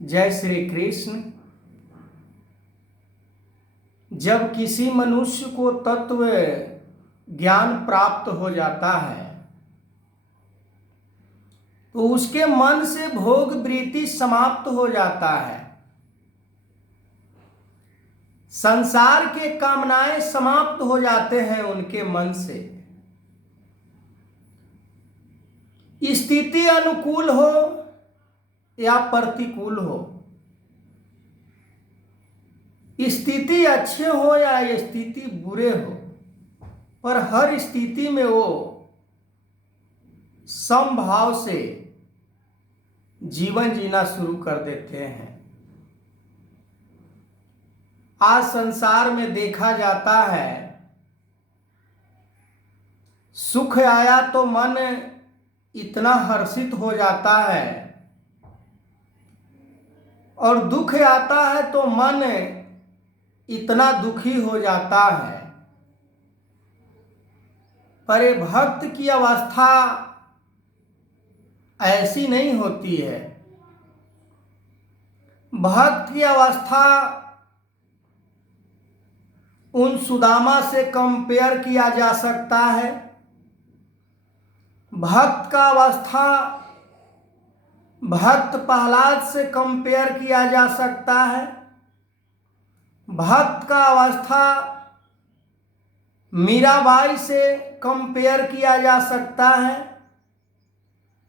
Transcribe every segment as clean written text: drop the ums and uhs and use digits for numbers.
जय श्री कृष्ण। जब किसी मनुष्य को तत्व ज्ञान प्राप्त हो जाता है तो उसके मन से भोग वृत्ति समाप्त हो जाता है, संसार के कामनाएं समाप्त हो जाते हैं उनके मन से। स्थिति अनुकूल हो या प्रतिकूल हो, स्थिति अच्छे हो या स्थिति बुरे हो, पर हर स्थिति में वो समभाव से जीवन जीना शुरू कर देते हैं। आज संसार में देखा जाता है, सुख आया तो मन इतना हर्षित हो जाता है और दुख आता है तो मन इतना दुखी हो जाता है। पर ये भक्त की अवस्था ऐसी नहीं होती है। भक्त की अवस्था उन सुदामा से कंपेयर किया जा सकता है। भक्त का अवस्था भक्त प्रहलाद से कंपेयर किया जा सकता है। भक्त का अवस्था मीराबाई से कंपेयर किया जा सकता है।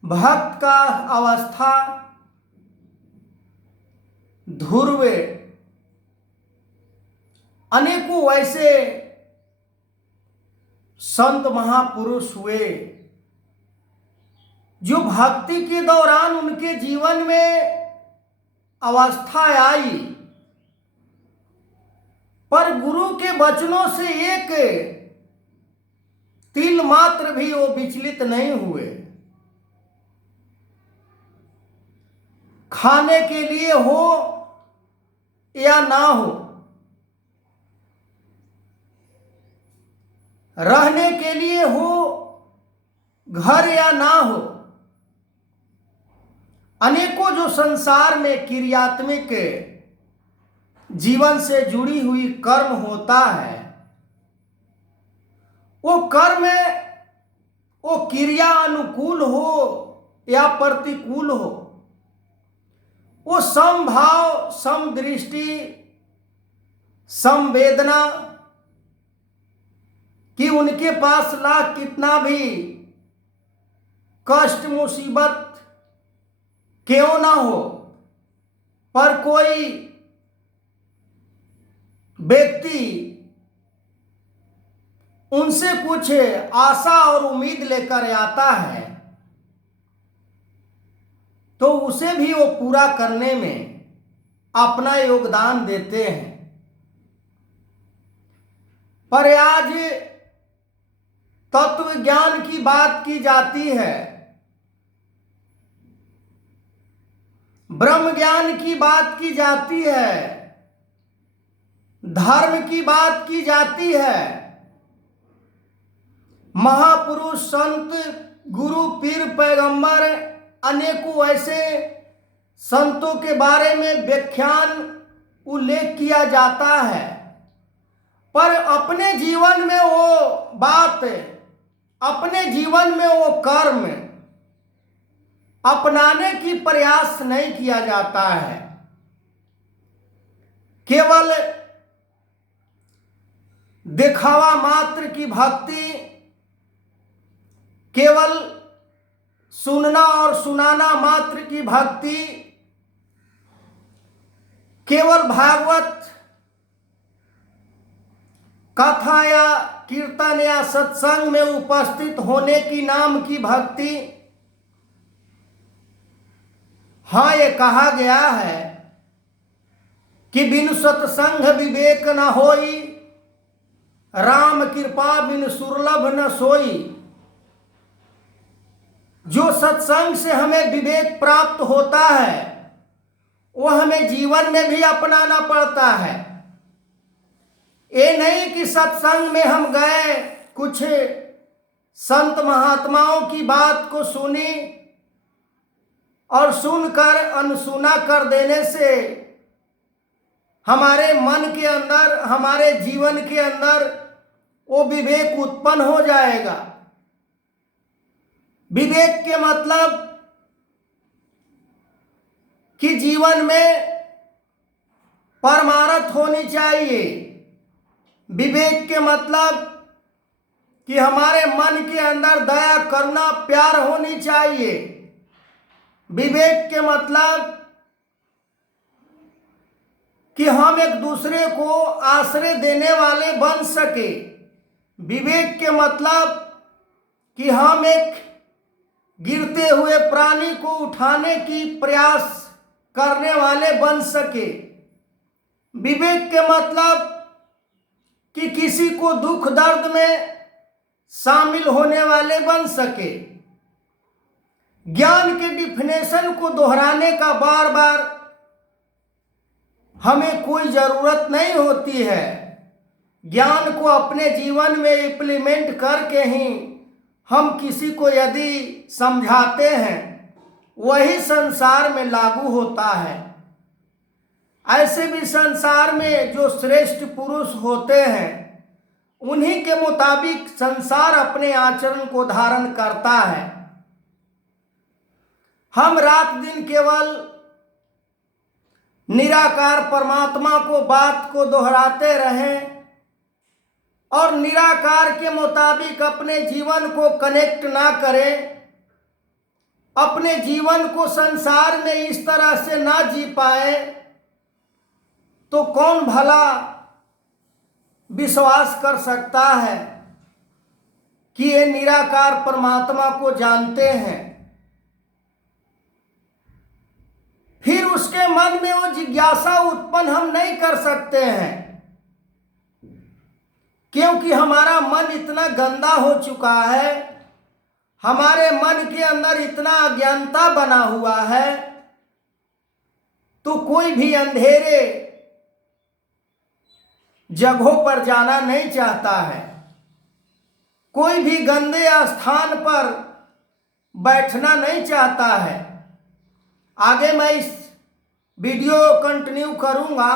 भक्त का अवस्था ध्रुव, अनेकों ऐसे संत महापुरुष हुए जो भक्ति के दौरान उनके जीवन में अवस्था आई, पर गुरु के वचनों से एक तिल मात्र भी वो विचलित नहीं हुए। खाने के लिए हो या ना हो, रहने के लिए हो घर या ना हो, अनेकों जो संसार में क्रियात्मक जीवन से जुड़ी हुई कर्म होता है, वो कर्म वो क्रिया अनुकूल हो या प्रतिकूल हो, वो समभाव, समदृष्टि, संवेदना कि उनके पास लाख कितना भी कष्ट मुसीबत क्यों ना हो, पर कोई व्यक्ति उनसे कुछ आशा और उम्मीद लेकर आता है तो उसे भी वो पूरा करने में अपना योगदान देते हैं। पर आज तत्व ज्ञान की बात की जाती है, ब्रह्म ज्ञान की बात की जाती है, धर्म की बात की जाती है, महापुरुष संत गुरु पीर पैगंबर अनेकों ऐसे संतों के बारे में व्याख्यान उल्लेख किया जाता है, पर अपने जीवन में वो बात, अपने जीवन में वो कर्म अपनाने की प्रयास नहीं किया जाता है। केवल दिखावा मात्र की भक्ति, केवल सुनना और सुनाना मात्र की भक्ति, केवल भागवत कथा या कीर्तन या सत्संग में उपस्थित होने की नाम की भक्ति। हाँ, ये कहा गया है कि बिनु सत्संग विवेक न होई, राम कृपा बिनु सुरलभ न सोई। जो सत्संग से हमें विवेक प्राप्त होता है वो हमें जीवन में भी अपनाना पड़ता है। ये नहीं कि सत्संग में हम गए, कुछ संत महात्माओं की बात को सुनी और सुनकर अनसुना कर देने से हमारे मन के अंदर, हमारे जीवन के अंदर वो विवेक उत्पन्न हो जाएगा। विवेक के मतलब कि जीवन में परमार्थ होनी चाहिए। विवेक के मतलब कि हमारे मन के अंदर दया, करुणा, प्यार होनी चाहिए। विवेक के मतलब कि हम एक दूसरे को आश्रय देने वाले बन सके। विवेक के मतलब कि हम एक गिरते हुए प्राणी को उठाने की प्रयास करने वाले बन सके। विवेक के मतलब कि किसी को दुख दर्द में शामिल होने वाले बन सके। ज्ञान के डिफिनेशन को दोहराने का बार बार हमें कोई जरूरत नहीं होती है। ज्ञान को अपने जीवन में इम्प्लीमेंट करके ही हम किसी को यदि समझाते हैं, वही संसार में लागू होता है। ऐसे भी संसार में जो श्रेष्ठ पुरुष होते हैं, उन्हीं के मुताबिक संसार अपने आचरण को धारण करता है। हम रात दिन केवल निराकार परमात्मा को बात को दोहराते रहें और निराकार के मुताबिक अपने जीवन को कनेक्ट ना करें, अपने जीवन को संसार में इस तरह से ना जी पाए, तो कौन भला विश्वास कर सकता है कि ये निराकार परमात्मा को जानते हैं। फिर उसके मन में वो जिज्ञासा उत्पन्न हम नहीं कर सकते हैं, क्योंकि हमारा मन इतना गंदा हो चुका है, हमारे मन के अंदर इतना अज्ञानता बना हुआ है, तो कोई भी अंधेरे जगहों पर जाना नहीं चाहता है, कोई भी गंदे स्थान पर बैठना नहीं चाहता है। आगे मैं इस वीडियो कंटिन्यू करूंगा,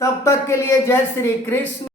तब तक के लिए जय श्री कृष्ण।